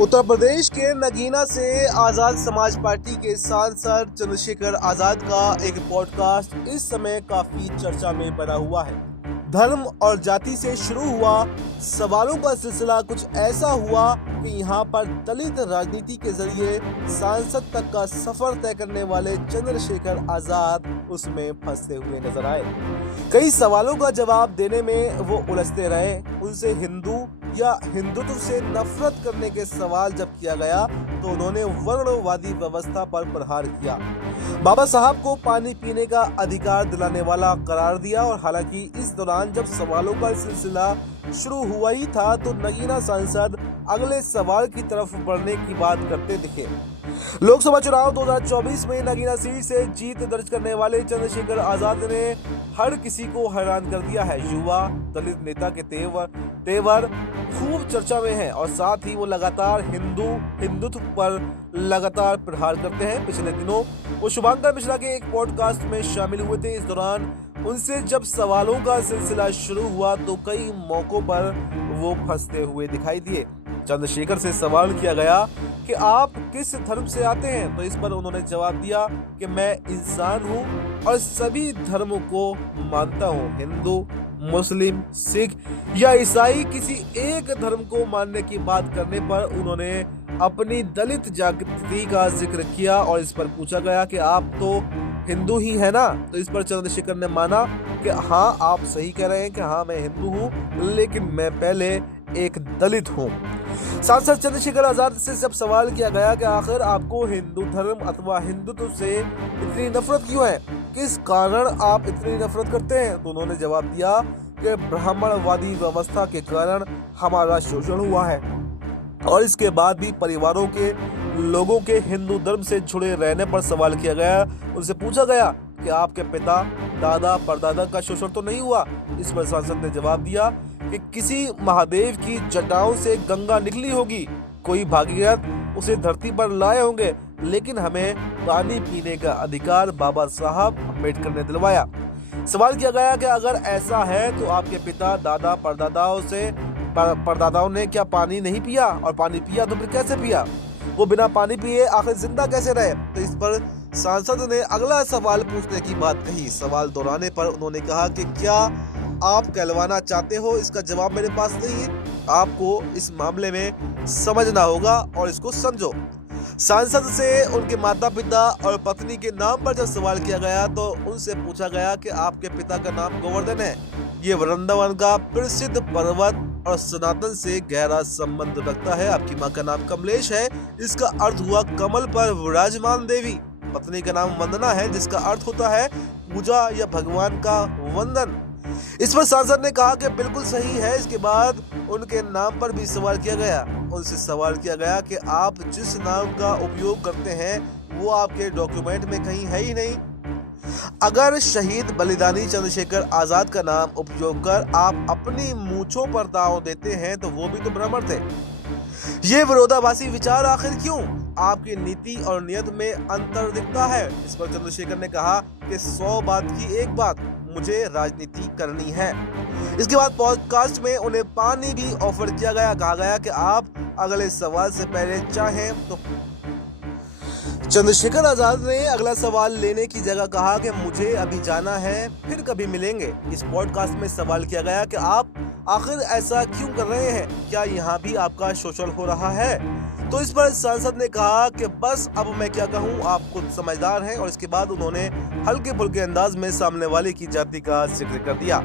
उत्तर प्रदेश के नगीना से आजाद समाज पार्टी के सांसद चंद्रशेखर आजाद का एक पॉडकास्ट इस समय काफी चर्चा में बना हुआ है। धर्म और जाति से शुरू हुआ सवालों का सिलसिला कुछ ऐसा हुआ कि यहाँ पर दलित राजनीति के जरिए सांसद तक का सफर तय करने वाले चंद्रशेखर आजाद उसमें फंसते हुए नजर आए। कई सवालों का जवाब देने में वो उलझते रहे। उनसे हिंदू या हिंदुत्व से नफरत करने के सवाल जब किया गया तो उन्होंने वर्णवादी व्यवस्था पर प्रहार किया, बाबा साहब को पानी पीने का अधिकार दिलाने वाला करार दिया। और हालांकि इस दौरान जब सवालों का सिलसिला शुरू हुआ ही था तो नगीना सांसद अगले सवाल की तरफ बढ़ने की बात करते दिखे। लोकसभा चुनाव 2024 में नगीना सीट से जीत दर्ज करने वाले चंद्रशेखर आजाद ने हर किसी को हैरान कर दिया है। युवा दलित नेता के तेवर खूब चर्चा में है और साथ ही वो लगातार हिंदुत्व पर लगातार प्रहार करते हैं। पिछले दिनों वो शुभंकर मिश्रा के एक पॉडकास्ट में शामिल हुए थे। इस दौरान उनसे जब सवालों का सिलसिला शुरू हुआ तो कई मौकों पर वो फंसते हुए दिखाई दिए। चंद्रशेखर से सवाल किया गया कि आप किस धर्म से आते हैं, तो इस पर उन्होंने जवाब दिया कि मैं इंसान हूं और सभी धर्मों को मानता हूं। हिंदू, मुस्लिम, सिख या ईसाई किसी एक धर्म को मानने की बात करने पर उन्होंने अपनी दलित जागृति का जिक्र किया और इस पर पूछा गया कि आप तो हिंदू ही है ना, तो इस पर चंद्रशेखर ने माना कि हाँ आप सही कह रहे हैं कि हाँ मैं हिंदू हूँ लेकिन मैं पहले एक दलित हूँ। सांसद चंद्रशेखर आजाद से जब सवाल किया गया कि आखिर आपको हिंदू धर्म अथवा हिंदुत्व से इतनी नफरत क्यों है, किस कारण आप इतनी नफरत करते हैं, तो उन्होंने जवाब दिया कि ब्राह्मणवादी व्यवस्था के कारण हमारा शोषण हुआ है। और इसके बाद भी परिवारों के लोगों के हिंदू धर्म से जुड़े रहने पर सवाल किया गया। उनसे पूछा गया कि आपके पिता दादा परदादा का शोषण तो नहीं हुआ। इस पर सांसद ने जवाब दिया कि किसी महादेव की जटाओं से गंगा निकली होगी, कोई भागीरथ उसे धरती पर लाए होंगे, लेकिन हमें पानी पीने का अधिकार बाबा साहब अम्बेडकर ने दिलवाया। सवाल किया गया कि अगर ऐसा है तो आपके पिता दादा परदादाओं ने क्या पानी नहीं पिया, और पानी पिया तो फिर कैसे पिया, वो बिना पानी पिए आखिर जिंदा कैसे रहे। तो इस पर सांसद ने अगला सवाल पूछने की बात कही। सवाल दोहराने पर उन्होंने कहा कि क्या आप कहलवाना चाहते हो, इसका जवाब मेरे पास नहीं है, आपको इस मामले में समझना होगा और इसको समझो। सांसद से उनके माता पिता और पत्नी के नाम पर जब सवाल किया गया तो उनसे पूछा गया कि आपके पिता का नाम गोवर्धन है, ये वृंदावन का प्रसिद्ध पर्वत और सनातन से गहरा संबंध रखता है। आपकी माँ का नाम कमलेश है, इसका अर्थ हुआ कमल पर विराजमान देवी। पत्नी का नाम वंदना है, जिसका अर्थ होता है पूजा या भगवान का वंदन। इस पर सांसद ने कहा कि बिल्कुल सही है। इसके बाद उनके नाम पर भी सवाल किया गया। उनसे सवाल किया गया कि आप जिस नाम का उपयोग करते हैं वो आपके डॉक्यूमेंट में कहीं है ही नहीं। अगर शहीद बलिदानी चंद्रशेखर आजाद का नाम उपयोग कर आप अपनी मूंछों पर दांव देते हैं तो वो भी तो ब्राह्मण थे। ये विरोधाभासी विचार आखिर क्यों? आपकी नीति और नियत में अंतर दिखता है। इस पर चंद्रशेखर ने कहा कि 100 बात की एक बात, मुझे राजनीति करनी है। इसके बाद पॉडकास्ट में उन्हें पानी भी ऑफर किया गया। कहा गया कि आप अगले सवाल से पहले चाहें तो। चंद्रशेखर आजाद ने अगला सवाल लेने की जगह कहा कि मुझे अभी जाना है, फिर कभी मिलेंगे। इस पॉडकास्ट में सवाल किया गया कि आप आखिर ऐसा क्यों कर रहे हैं, क्या यहाँ भी आपका शोषण हो रहा है, तो इस पर सांसद ने कहा कि बस अब मैं क्या कहूँ, आप खुद समझदार हैं। और इसके बाद उन्होंने हल्के फुल्के अंदाज में सामने वाले की जाति का जिक्र कर दिया।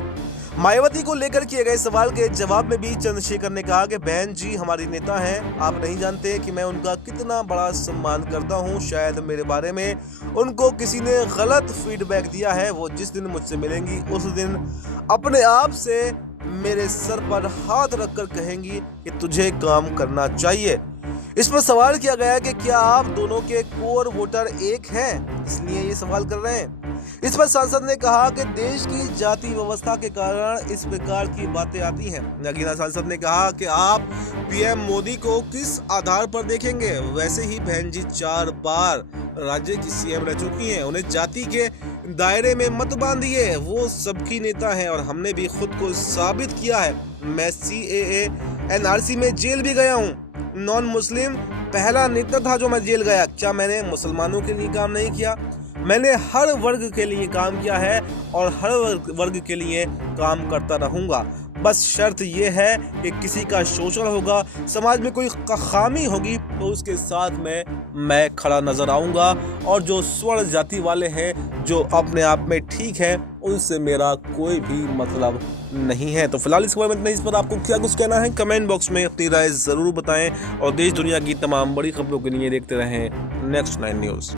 मायावती को लेकर किए गए सवाल के जवाब में भी चंद्रशेखर ने कहा कि बहन जी हमारी नेता हैं, आप नहीं जानते कि मैं उनका कितना बड़ा सम्मान करता हूं। शायद मेरे बारे में उनको किसी ने गलत फीडबैक दिया है। वो जिस दिन मुझसे मिलेंगी उस दिन अपने आप से मेरे सर पर हाथ रखकर कहेंगी कि तुझे काम करना चाहिए। इस पर सवाल किया गया कि क्या आप दोनों के कोर वोटर एक हैं, इसलिए ये सवाल कर रहे हैं। इस पर सांसद ने कहा कि देश की जाति व्यवस्था के कारण इस प्रकार की बातें आती हैं। नगीना सांसद ने कहा कि आप पीएम मोदी को किस आधार पर देखेंगे, वैसे ही बहन जी 4 बार राज्य की सीएम रह चुकी हैं, उन्हें जाति के दायरे में मत बांधिए, वो सबकी नेता हैं और हमने भी खुद को साबित किया है। मैं CAA NRC में जेल भी गया हूँ। नॉन मुस्लिम पहला नेता था जो मैं जेल गया। क्या मैंने मुसलमानों के लिए काम नहीं किया? मैंने हर वर्ग के लिए काम किया है और हर वर्ग के लिए काम करता रहूँगा। बस शर्त यह है कि किसी का शोषण होगा, समाज में कोई खामी होगी तो उसके साथ में मैं खड़ा नजर आऊँगा। और जो स्वर्ण जाति वाले हैं, जो अपने आप में ठीक है, उनसे मेरा कोई भी मतलब नहीं है। तो फिलहाल इस खबर में इतना ही। इस पर आपको क्या कुछ कहना है कमेंट बॉक्स में अपनी राय ज़रूर बताएं और देश दुनिया की तमाम बड़ी खबरों के लिए देखते रहें नेक्स्ट 9 न्यूज़।